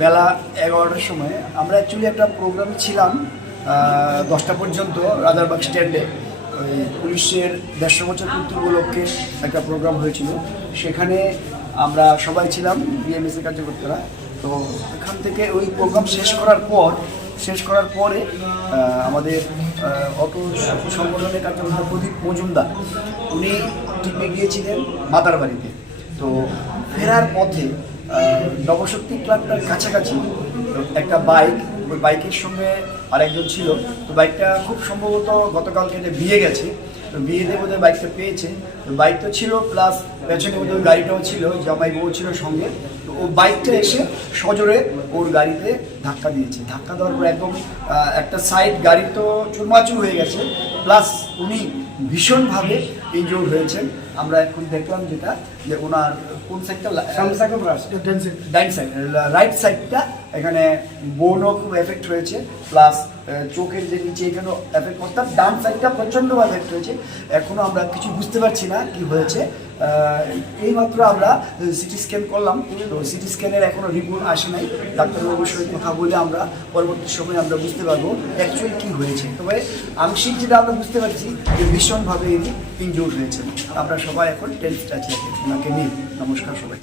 বেলা 11টার সময় আমরা অ্যাকচুয়ালি একটা প্রোগ্রাম ছিলাম 10টা পর্যন্ত রাজারবাগ স্ট্যান্ডে। ওই পুলিশের 150 বছর পূর্তি উপলক্ষে একটা প্রোগ্রাম হয়েছিল, সেখানে আমরা সবাই ছিলাম বিএমএসের কার্যকর্তারা। তো এখান থেকে ওই প্রোগ্রাম শেষ করার পরে আমাদের অটো সংগঠনের কার্যকর্তা প্রদীপ মজুমদার উনি টিপে গিয়েছিলেন মাতার বাড়িতে। তো ফেরার পথে নবশক্তি ক্লাবটার কাছাকাছি একটা বাইক, ওই বাইকের সঙ্গে আরেকজন ছিল। তো বাইকটা খুব সম্ভবত গতকালকে বিয়ে গেছে, তো বিয়েতে বোধহয় বাইকটা পেয়েছে। তো বাইক তো ছিল, প্লাস পেছনে বোধহয় গাড়িটাও ছিল, জামাই বউ ছিল সঙ্গে। তো ও বাইকটা এসে সজোরে ওর গাড়িতে ধাক্কা দিয়েছে। ধাক্কা দেওয়ার পর একদম একটা সাইড গাড়ি তো চুরমাচুর হয়ে গেছে, প্লাস উনি ভীষণভাবে ইনজোর্ড হয়েছেন। আমরা এখন দেখলাম যেটা যে ওনার কোন সাইডটা, ডাইন সাইড, রাইট সাইডটা এখানে বোনও খুব এফেক্ট হয়েছে, প্লাস চোখের যে নিচে এখানেও এফেক্ট, অর্থাৎ ডান সাইডটা প্রচণ্ডভাবে এফেক্ট হয়েছে। এখনও আমরা কিছু বুঝতে পারছি না কি হয়েছে। এইমাত্র আমরা সিটি স্ক্যান করলাম, তো সিটি স্ক্যানের এখনও রিপোর্ট আসে নাই। ডাক্তারবাবুর সঙ্গে কথা বলে আমরা পরবর্তী সময় আমরা বুঝতে পারবো অ্যাকচুয়ালি কী হয়েছে। তবে আংশিক যেটা আমরা বুঝতে পারছি যে ভীষণভাবে ইনি ইনজোর্ড হয়েছেন। আমরা সবাই এখন টেন্সড আছি ওনাকে নিয়ে। নমস্কার সবাই।